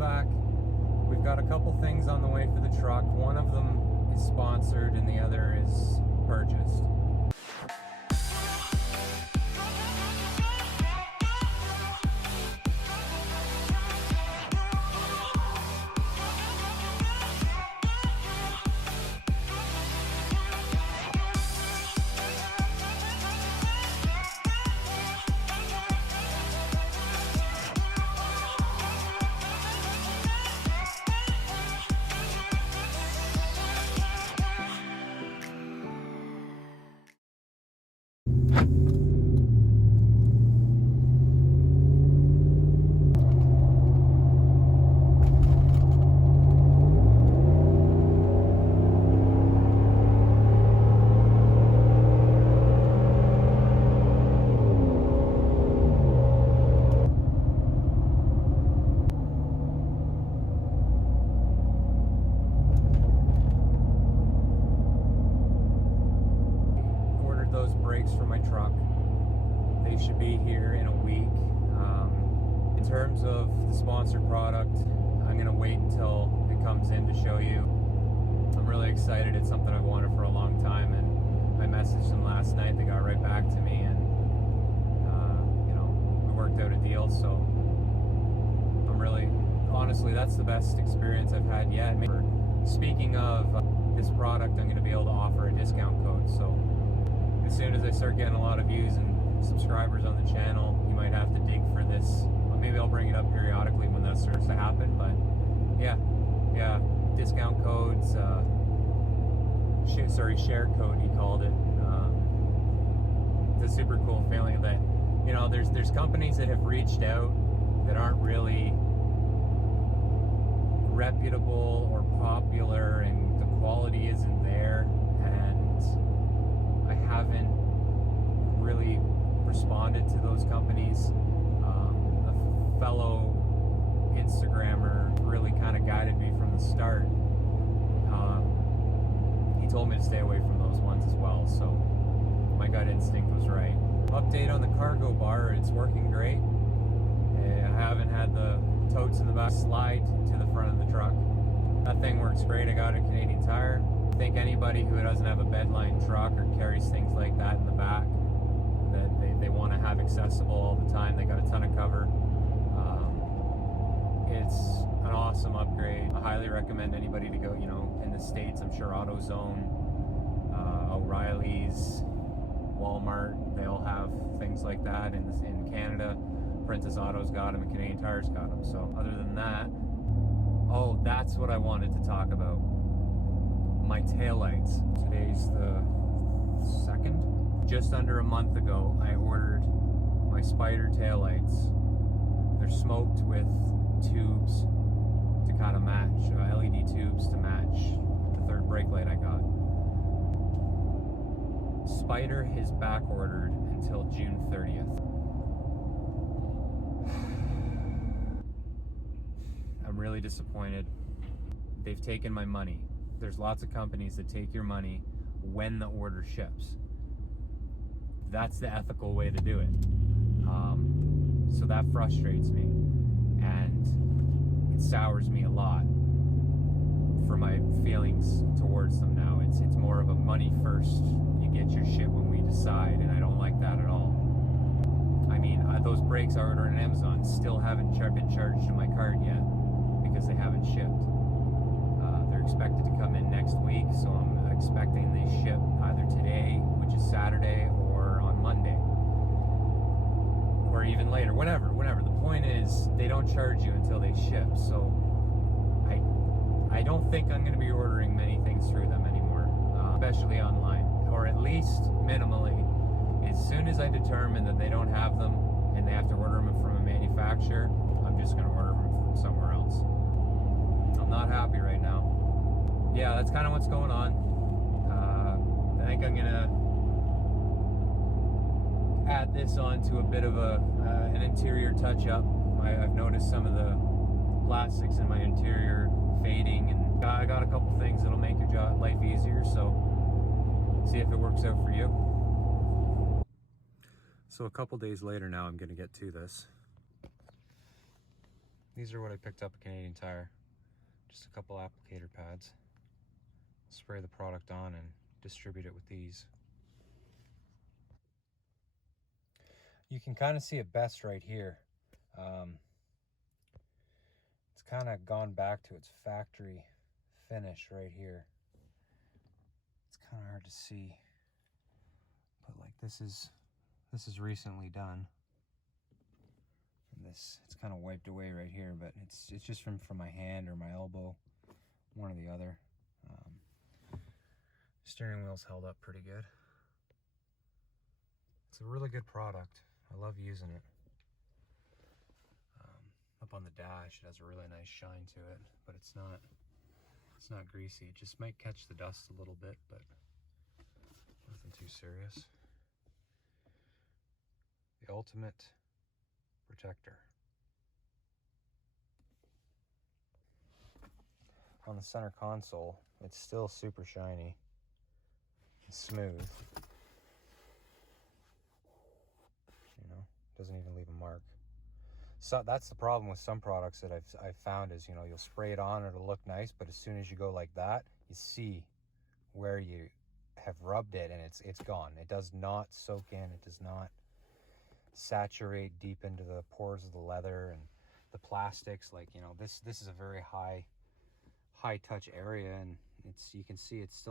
back. We've got a couple things on the way for the truck. One of them is sponsored and the other is purchased. For my truck. They should be here in a week. In terms of the sponsored product, I'm gonna wait until it comes in to show you. I'm really excited. It's something I've wanted for a long time, and I messaged them last night. They got right back to me, and you know, we worked out a deal. So I'm really, honestly, that's the best experience I've had yet. Speaking of this product, I'm gonna be able to offer a discount code. So as soon as I start getting a lot of views and subscribers on the channel, you might have to dig for this. Well, maybe I'll bring it up periodically when that starts to happen, but yeah, discount codes, shared code, he called it. It's a super cool feeling that, you know, there's companies that have reached out that aren't really reputable or popular, and the quality isn't there, and I haven't really responded to those companies. A fellow Instagrammer really kind of guided me from the start. He told me to stay away from those ones as well, so my gut instinct was right. Update on the cargo bar, it's working great. I haven't had the totes in the back slide to the front of the truck. That thing works great. I got a Canadian Tire. I think anybody who doesn't have a bedline truck or carries things like that in the back that they want to have accessible all the time, they got a ton of cover. It's an awesome upgrade. I highly recommend anybody to go, you know, in the States. I'm sure AutoZone, O'Reilly's, Walmart, they all have things like that. In Canada, Princess Auto's got them and Canadian Tire's got them. So other than that, oh, that's what I wanted to talk about. My taillights. Today's the 2nd. Just under a month ago, I ordered my Spider taillights. They're smoked with tubes to kind of match, LED tubes to match the third brake light I got. Spider is back ordered until June 30th. I'm really disappointed. They've taken my money. There's lots of companies that take your money when the order ships. That's the ethical way to do it. So that frustrates me, and it sours me a lot for my feelings towards them now. It's more of a money first, you get your shit when we decide, and I don't like that at all. I mean, those brakes I ordered on Amazon still haven't been charged to my card yet because they haven't shipped. They're expected to come in next week, so I'm expecting they ship either today, which is Saturday, or on Monday, or even later, whenever. The point is, they don't charge you until they ship, so I don't think I'm going to be ordering many things through them anymore, especially online, or at least minimally. As soon as I determine that they don't have them and they have to order them from a manufacturer, I'm just going to order them from somewhere else. I'm not happy right now. Yeah, that's kind of what's going on. I think I'm going to add this on to a bit of an interior touch-up. I've noticed some of the plastics in my interior fading, and I got a couple things that'll make your life easier, so see if it works out for you. So a couple days later now, I'm going to get to this. These are what I picked up at Canadian Tire. Just a couple applicator pads. Spray the product on and distribute it with these. You can kind of see it best right here. It's kind of gone back to its factory finish right here. It's kind of hard to see, but like this is recently done. And this, it's kind of wiped away right here, but it's just from my hand or my elbow, one or the other. Steering wheel's held up pretty good. It's a really good product. I love using it. Up on the dash, it has a really nice shine to it, but it's not greasy. It just might catch the dust a little bit, but nothing too serious. The ultimate protector. On the center console, it's still super shiny and smooth. You know, doesn't even leave a mark. So that's the problem with some products that I've found is, you know, you'll spray it on, it'll look nice, but as soon as you go like that, you see where you have rubbed it and it's gone. It does not soak in, it does not saturate deep into the pores of the leather and the plastics. Like, you know, this is a very high touch area, and you can see it's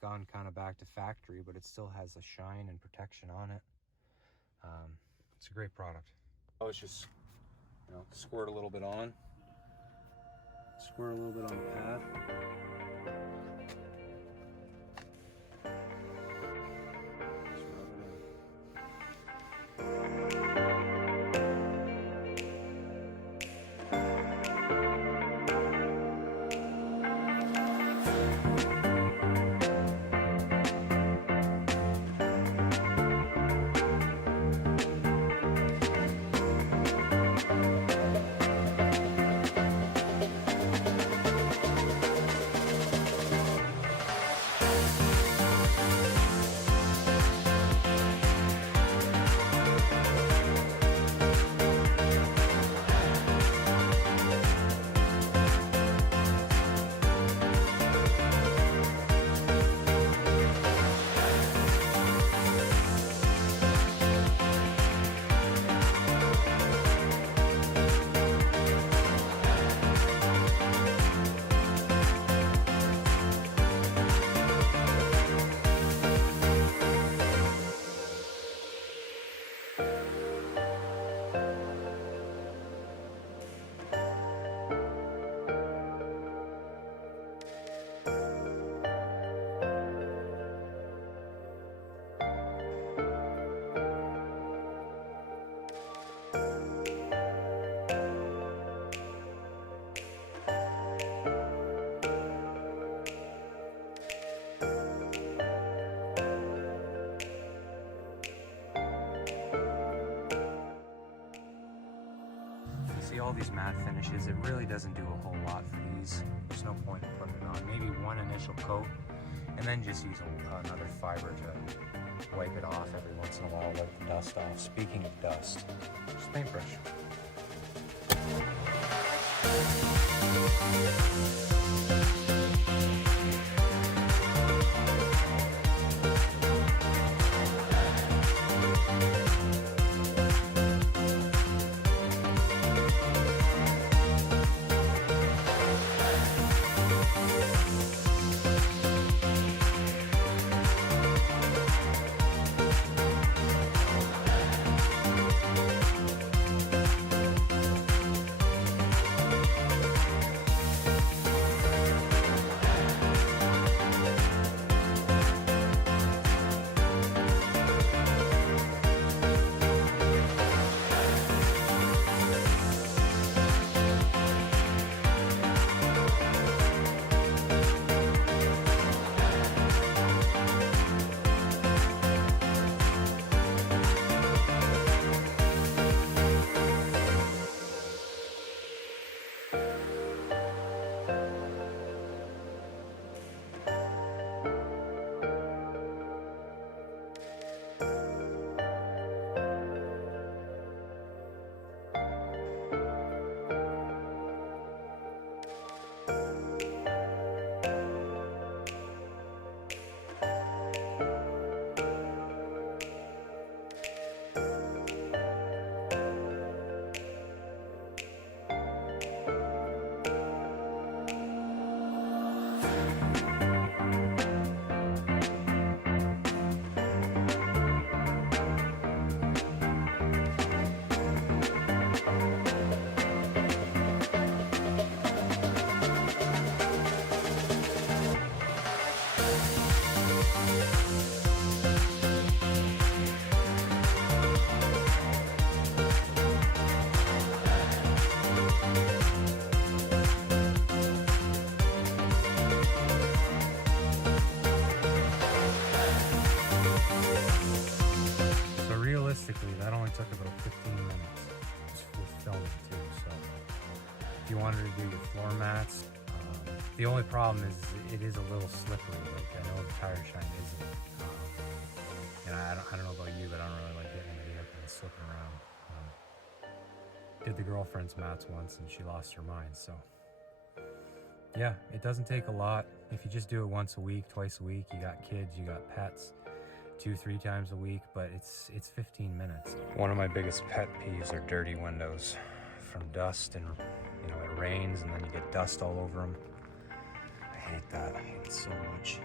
gone kind of back to factory, but it still has a shine and protection on it. It's a great product. I was just, you know, squirt a little bit on, squirt a little bit on the pad. See all these matte finishes, it really doesn't do a whole lot for these. There's no point in putting it on. Maybe one initial coat and then just use another fiber to wipe it off every once in a while, wipe the dust off. Speaking of dust, just paintbrush. if you wanted to do your floor mats. The only problem is it is a little slippery. Like, I know the tire shine isn't. And I don't know about you, but I don't really like getting in the vehicle and slipping around. Did the girlfriend's mats once and she lost her mind, so. Yeah, it doesn't take a lot. If you just do it once a week, twice a week, you got kids, you got pets, 2-3 times a week, but it's 15 minutes. One of my biggest pet peeves are dirty windows from dust, and you know, it rains and then you get dust all over them. I hate that. I hate it so much.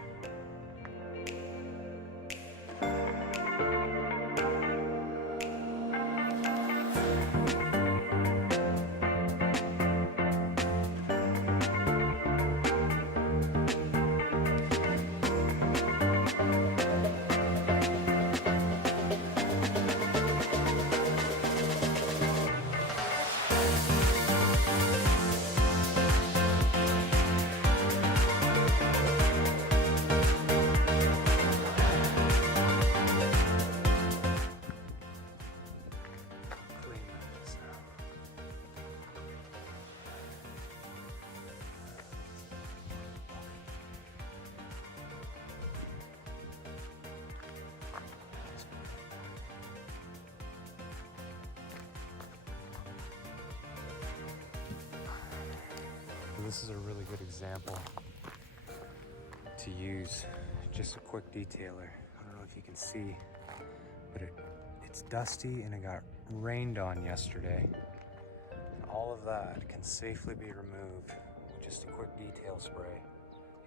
This is a really good example to use, just a quick detailer. I don't know if you can see, but it's dusty and it got rained on yesterday. And all of that can safely be removed with just a quick detail spray.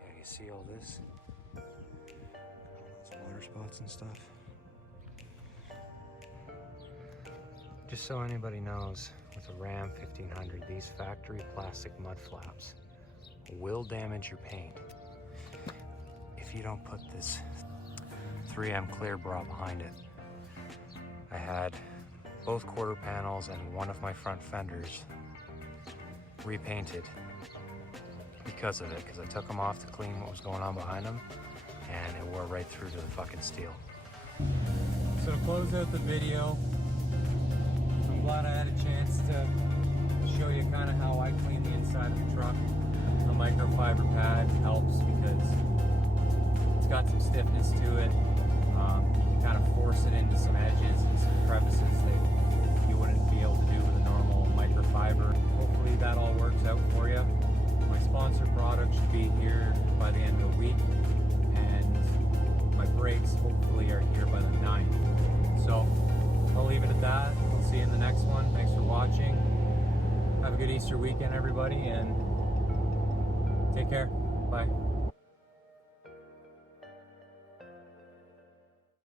Yeah, you see all this? All those water spots and stuff. Just so anybody knows, with a Ram 1500, these factory plastic mud flaps will damage your paint if you don't put this 3M clear bra behind it. I had both quarter panels and one of my front fenders repainted because of it, because I took them off to clean what was going on behind them, and it wore right through to the fucking steel. So to close out the video, I'm glad I had a chance to show you kind of how I clean the inside of the truck. The microfiber pad helps because it's got some stiffness to it. You can kind of force it into some edges and some crevices that you wouldn't be able to do with a normal microfiber. Hopefully that all works out for you. My sponsor product should be here by the end of the week, and my brakes hopefully are here by the 9th. So I'll leave it at that. We'll see you in the next one. Thanks for watching. Have a good Easter weekend, everybody, and take care. Bye.